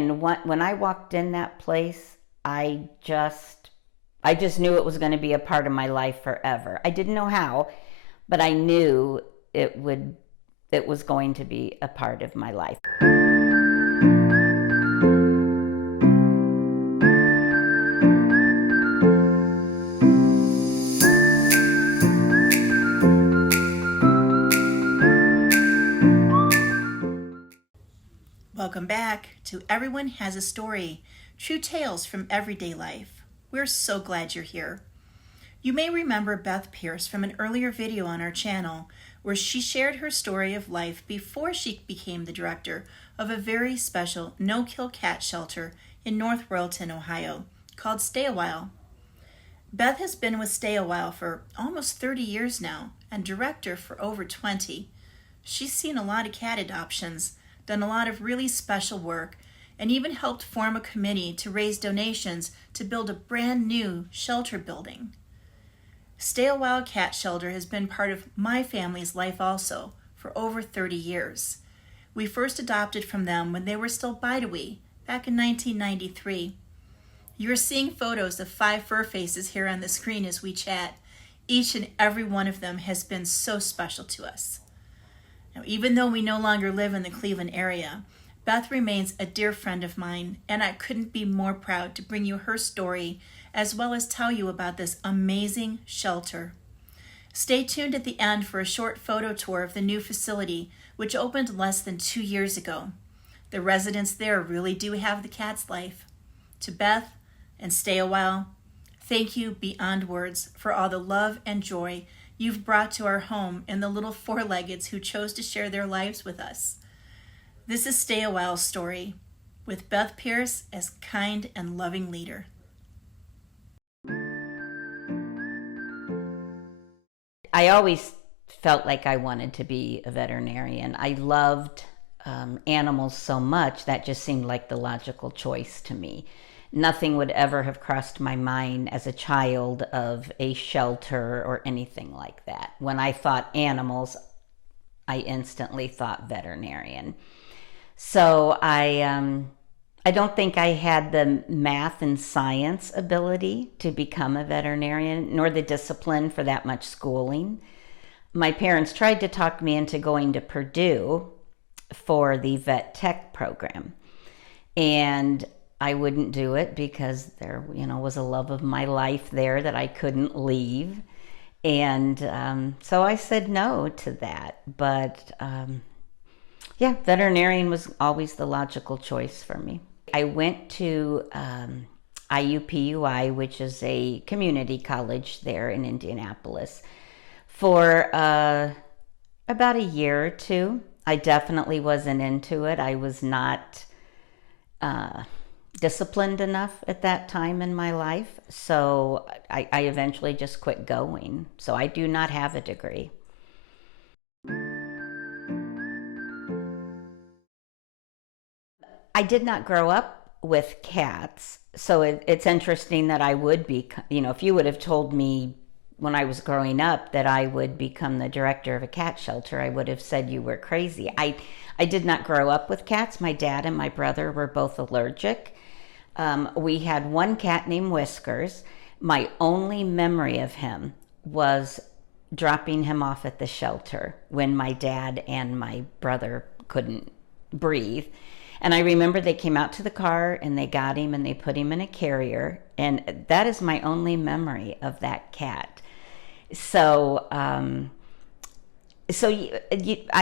And when I walked in that place, I just knew it was going to be a part of my life forever. I didn't know how, but I knew it was going to be a part of my life. Welcome back to Everyone Has a Story, true tales from everyday life. We're so glad you're here. You may remember Beth Pearce from an earlier video on our channel where she shared her story of life before she became the director of a very special no-kill cat shelter in North Royalton, Ohio, called Stay a While. Beth has been with Stay a While for almost 30 years now and director for over 20. She's seen a lot of cat adoptions, done a lot of really special work, and even helped form a committee to raise donations to build a brand new shelter building. Stay a While Cat Shelter has been part of my family's life also for over 30 years. We first adopted from them when they were still Bide-A-Wee back in 1993. You're seeing photos of 5 fur faces here on the screen as we chat. Each and every one of them has been so special to us. Now, even though we no longer live in the Cleveland area, Beth remains a dear friend of mine, and I couldn't be more proud to bring you her story as well as tell you about this amazing shelter. Stay tuned at the end for a short photo tour of the new facility, which opened less than 2 years ago. The residents there really do have the cat's life. To Beth and Stay a While, thank you beyond words for all the love and joy you've brought to our home and the little four-leggeds who chose to share their lives with us. This is Stay a While's story, with Beth Pearce as kind and loving leader. I always felt like I wanted to be a veterinarian. I loved animals so much that just seemed like the logical choice to me. Nothing would ever have crossed my mind as a child of a shelter or anything like that. When I thought animals, I instantly thought veterinarian. So I don't think I had the math and science ability to become a veterinarian, nor the discipline for that much schooling. My parents tried to talk me into going to Purdue for the vet tech program, and I wouldn't do it because there, was a love of my life there that I couldn't leave. And so I said no to that. But yeah, veterinarian was always the logical choice for me. I went to IUPUI, which is a community college there in Indianapolis, for about a year or two. I definitely wasn't into it. I was not disciplined enough at that time in my life, so I eventually just quit going. So I do not have a degree. I did not grow up with cats, so it's interesting that I would be, if you would have told me when I was growing up that I would become the director of a cat shelter, I would have said you were crazy. I did not grow up with cats. My dad and my brother were both allergic. We had one cat named Whiskers. My only memory of him was dropping him off at the shelter when my dad and my brother couldn't breathe. And I remember they came out to the car and they got him and they put him in a carrier. And that is my only memory of that cat. So, I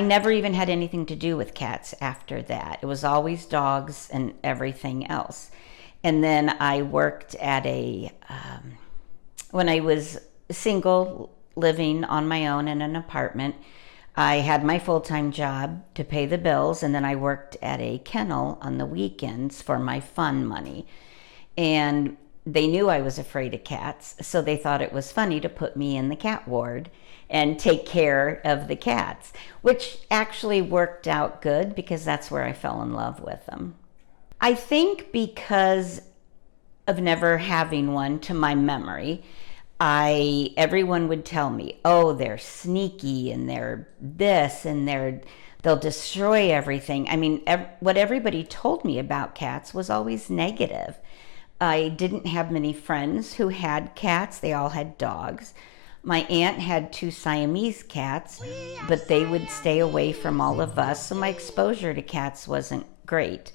never even had anything to do with cats after that. It was always dogs and everything else. And then I worked at when I was single, living on my own in an apartment, I had my full-time job to pay the bills, and then I worked at a kennel on the weekends for my fun money. And they knew I was afraid of cats, so they thought it was funny to put me in the cat ward and take care of the cats, which actually worked out good because that's where I fell in love with them. I think because of never having one to my memory, everyone would tell me, oh, they're sneaky and they're this and they're they'll destroy everything. I mean, what everybody told me about cats was always negative. I didn't have many friends who had cats. They all had dogs. My aunt had two Siamese cats, but they would stay away from all of us, so my exposure to cats wasn't great.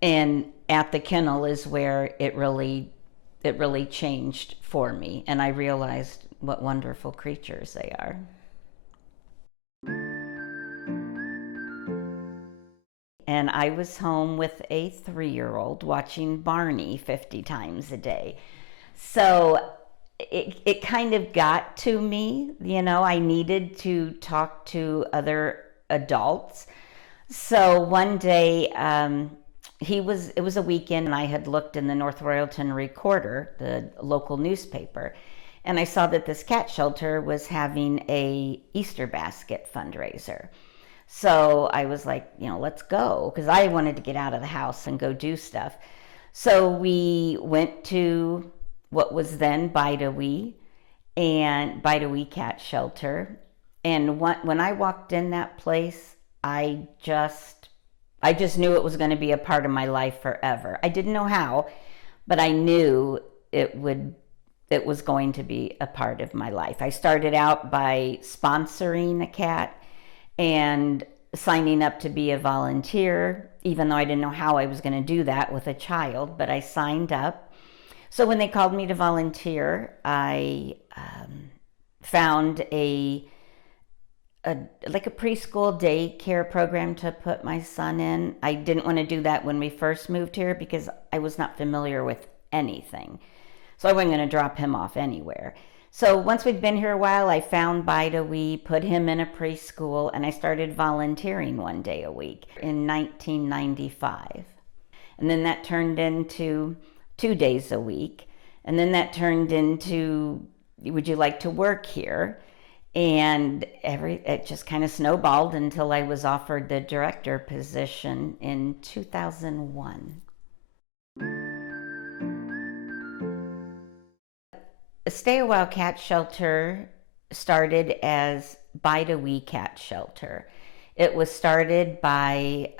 And at the kennel is where it really changed for me, and I realized what wonderful creatures they are. And I was home with a 3-year-old watching Barney 50 times a day. So it kind of got to me, I needed to talk to other adults. So one day, it was a weekend, and I had looked in the North Royalton Recorder, the local newspaper, and I saw that this cat shelter was having a Easter basket fundraiser. So I was like, let's go, because I wanted to get out of the house and go do stuff. So we went to what was then Bide-A-Wee Cat Shelter. And when I walked in that place, I just knew it was going to be a part of my life forever. I didn't know how, but I knew it was going to be a part of my life. I started out by sponsoring a cat and signing up to be a volunteer, even though I didn't know how I was going to do that with a child, but I signed up. So when they called me to volunteer, I found a preschool daycare program to put my son in. I didn't want to do that when we first moved here because I was not familiar with anything. So I wasn't going to drop him off anywhere. So once we'd been here a while, I found Bide-A-Wee, put him in a preschool, and I started volunteering one day a week in 1995. And then that turned into 2 days a week. And then that turned into, would you like to work here? And it just kind of snowballed until I was offered the director position in 2001. Stay a While Cat Shelter started as Bide-A-Wee Cat Shelter. It was started by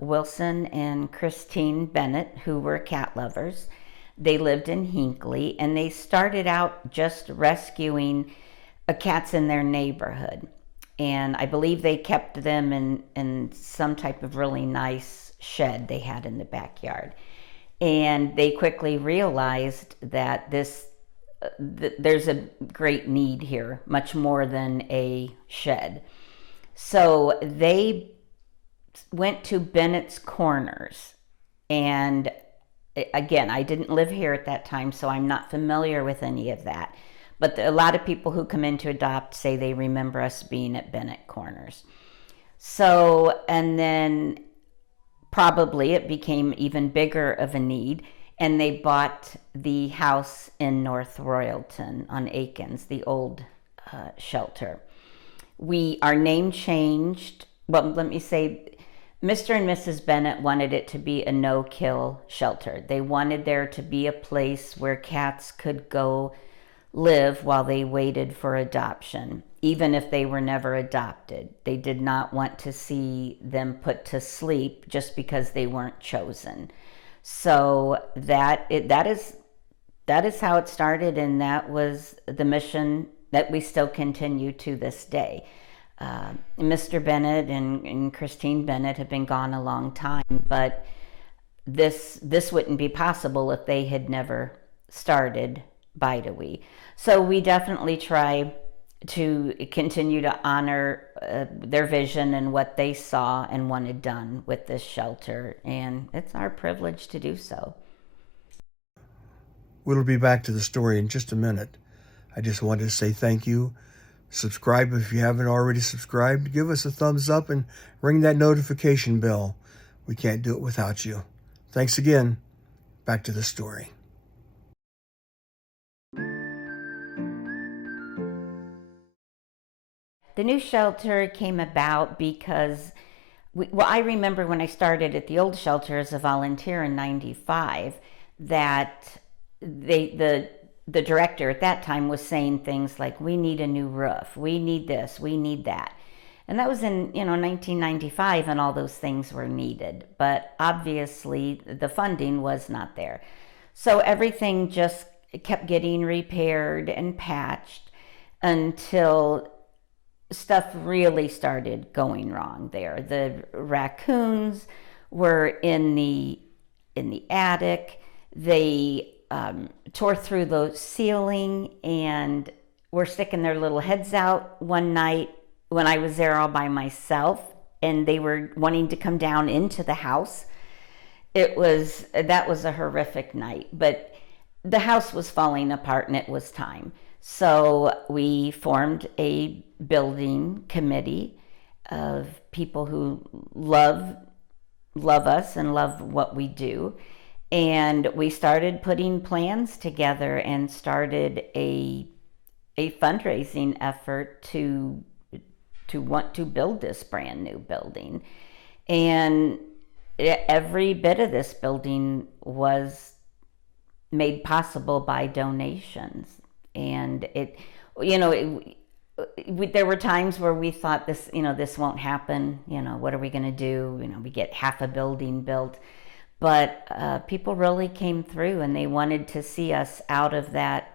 Wilson and Christine Bennett, who were cat lovers. They lived in Hinckley, and they started out just rescuing cats in their neighborhood. And I believe they kept them in some type of really nice shed they had in the backyard. And they quickly realized that there's a great need here, much more than a shed. So they went to Bennett's Corners. And again, I didn't live here at that time, so I'm not familiar with any of that. But a lot of people who come in to adopt say they remember us being at Bennett Corners. So, and then probably it became even bigger of a need, and they bought the house in North Royalton on Aikens, the old shelter. Our name changed. Well, let me say, Mr. and Mrs. Bennett wanted it to be a no-kill shelter. They wanted there to be a place where cats could go live while they waited for adoption, even if they were never adopted. They did not want to see them put to sleep just because they weren't chosen. So that is how it started, and that was the mission that we still continue to this day. Mr. Bennett and Christine Bennett have been gone a long time, but this wouldn't be possible if they had never started Bide-A-Wee. So we definitely try to continue to honor their vision and what they saw and wanted done with this shelter, and it's our privilege to do so. We'll be back to the story in just a minute. I just wanted to say thank you. Subscribe if you haven't already subscribed. Give us a thumbs up and ring that notification bell. We can't do it without you. Thanks again. Back to the story. The new shelter came about because, I remember when I started at the old shelter as a volunteer in 95, that the director at that time was saying things like, we need a new roof, we need this, we need that. And that was in, 1995, and all those things were needed. But obviously, the funding was not there. So everything just kept getting repaired and patched until stuff really started going wrong there. The raccoons were in the attic. They tore through the ceiling and were sticking their little heads out one night when I was there all by myself, and they were wanting to come down into the house. That was a horrific night, but the house was falling apart and it was time. So we formed a building committee of people who love us and love what we do. And we started putting plans together and started a fundraising effort to want to build this brand new building. And every bit of this building was made possible by donations. And there were times where we thought this won't happen. What are we going to do? We get half a building built. But people really came through, and they wanted to see us out of that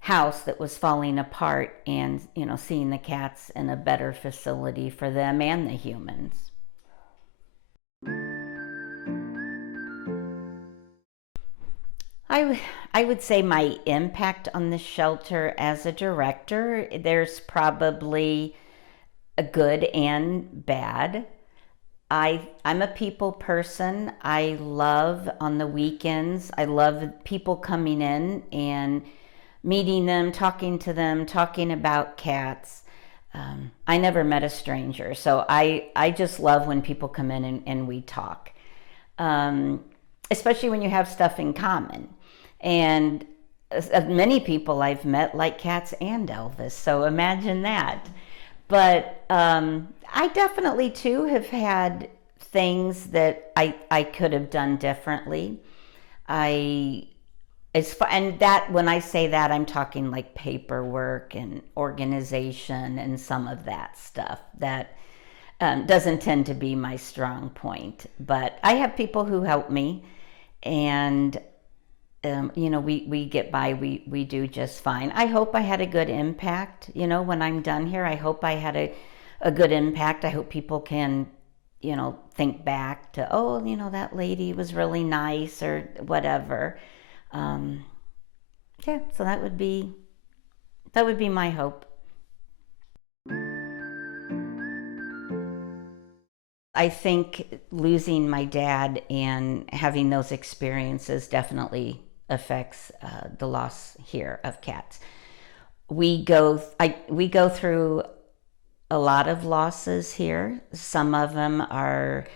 house that was falling apart, and seeing the cats in a better facility for them and the humans. I would say my impact on the shelter as a director, there's probably a good and bad. I'm a people person. I love on the weekends, I love people coming in and meeting them, talking to them, talking about cats. I never met a stranger, so I just love when people come in and we talk, especially when you have stuff in common. And many people I've met like cats and Elvis, so imagine that. But I definitely too have had things that I could have done differently. And that, when I say that, I'm talking like paperwork and organization and some of that stuff that doesn't tend to be my strong point. But I have people who help me, and we get by. We do just fine. I hope I had a good impact. When I'm done here, I hope I had a good impact. I hope people can, think back to, that lady was really nice or whatever. So that would be my hope. I think losing my dad and having those experiences definitely affects the loss here of cats. We go through a lot of losses here. Some of them are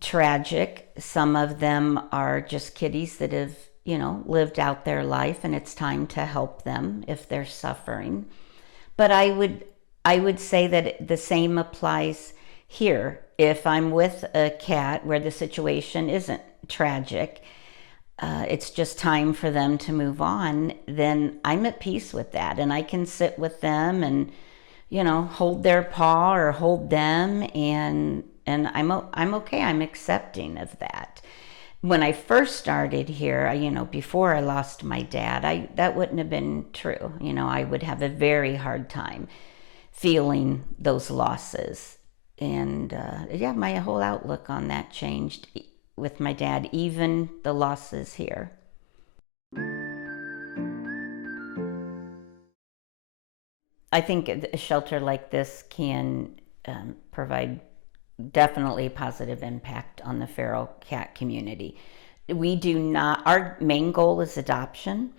tragic. Some of them are just kitties that have, lived out their life, and it's time to help them if they're suffering. But I would say that the same applies here. If I'm with a cat where the situation isn't tragic, it's just time for them to move on, then I'm at peace with that, and I can sit with them and hold their paw or hold them, and I'm okay. I'm accepting of that. When I first started here, before I lost my dad, that wouldn't have been true. I would have a very hard time feeling those losses. And my whole outlook on that changed with my dad, even the losses here. I think a shelter like this can provide definitely a positive impact on the feral cat community. Our main goal is adoption.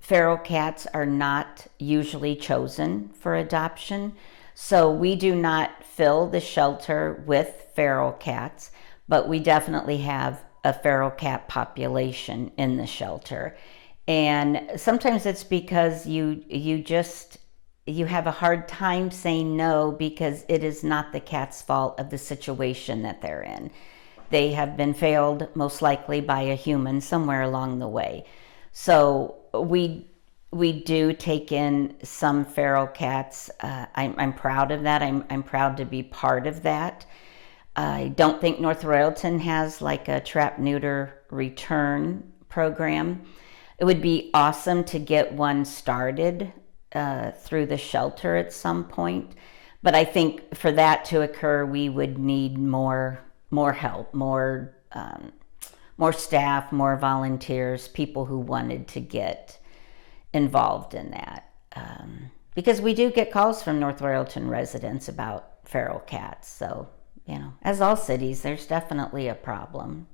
Feral cats are not usually chosen for adoption, so we do not fill the shelter with feral cats, but we definitely have a feral cat population in the shelter. And sometimes it's because you have a hard time saying no, because it is not the cat's fault of the situation that they're in. They have been failed most likely by a human somewhere along the way. So we We do take in some feral cats. I'm proud of that. I'm proud to be part of that. I don't think North Royalton has like a trap neuter return program. It would be awesome to get one started through the shelter at some point. But I think for that to occur, we would need more help, more staff, more volunteers, people who wanted to get involved in that. Because we do get calls from North Royalton residents about feral cats. So, you know, as all cities, there's definitely a problem.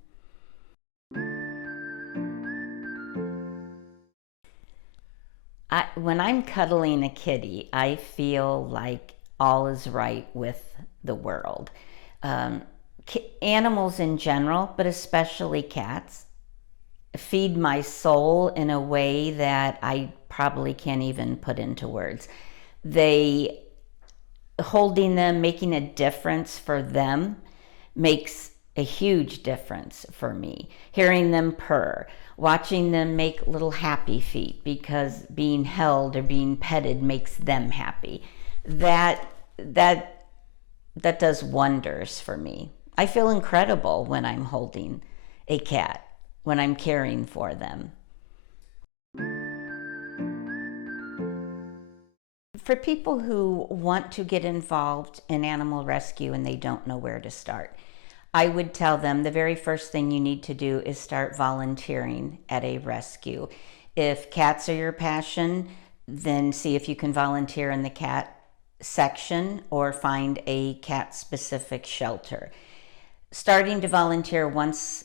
When I'm cuddling a kitty, I feel like all is right with the world. Animals in general, but especially cats, feed my soul in a way that I probably can't even put into words. Holding them, making a difference for them makes a huge difference for me. Hearing them purr, watching them make little happy feet because being held or being petted makes them happy. That does wonders for me. I feel incredible when I'm holding a cat, when I'm caring for them. For people who want to get involved in animal rescue and they don't know where to start, I would tell them the very first thing you need to do is start volunteering at a rescue. If cats are your passion, then see if you can volunteer in the cat section or find a cat-specific shelter. Starting to volunteer once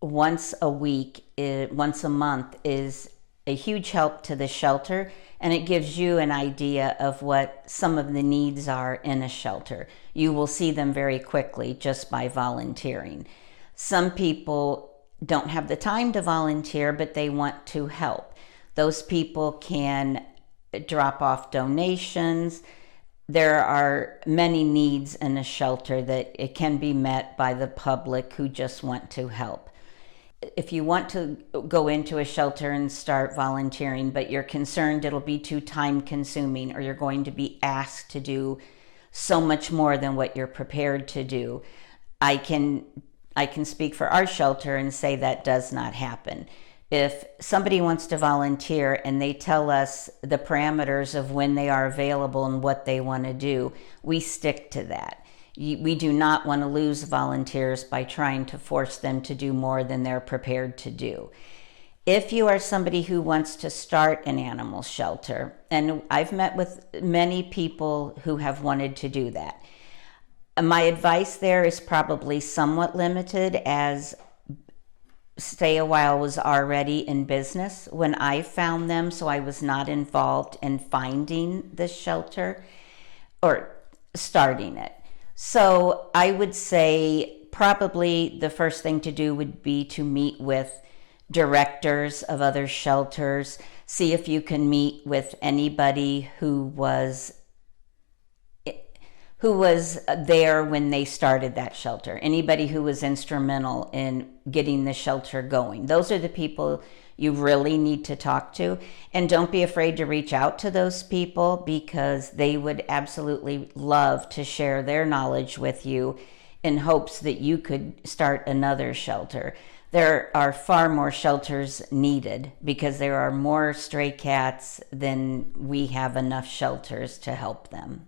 a week, once a month is a huge help to the shelter, and it gives you an idea of what some of the needs are in a shelter. You will see them very quickly just by volunteering. Some people don't have the time to volunteer, but they want to help. Those people can drop off donations. There are many needs in a shelter that it can be met by the public who just want to help. If you want to go into a shelter and start volunteering, but you're concerned it'll be too time consuming or you're going to be asked to do so much more than what you're prepared to do, I can speak for our shelter and say that does not happen. If somebody wants to volunteer and they tell us the parameters of when they are available and what they want to do, we stick to that. We do not want to lose volunteers by trying to force them to do more than they're prepared to do. If you are somebody who wants to start an animal shelter, and I've met with many people who have wanted to do that, my advice there is probably somewhat limited, as Stay a While was already in business when I found them, so I was not involved in finding the shelter or starting it. So I would say probably the first thing to do would be to meet with directors of other shelters, see if you can meet with anybody who was there when they started that shelter, anybody who was instrumental in getting the shelter going. Those are the people you really need to talk to. And don't be afraid to reach out to those people, because they would absolutely love to share their knowledge with you in hopes that you could start another shelter. There are far more shelters needed because there are more stray cats than we have enough shelters to help them.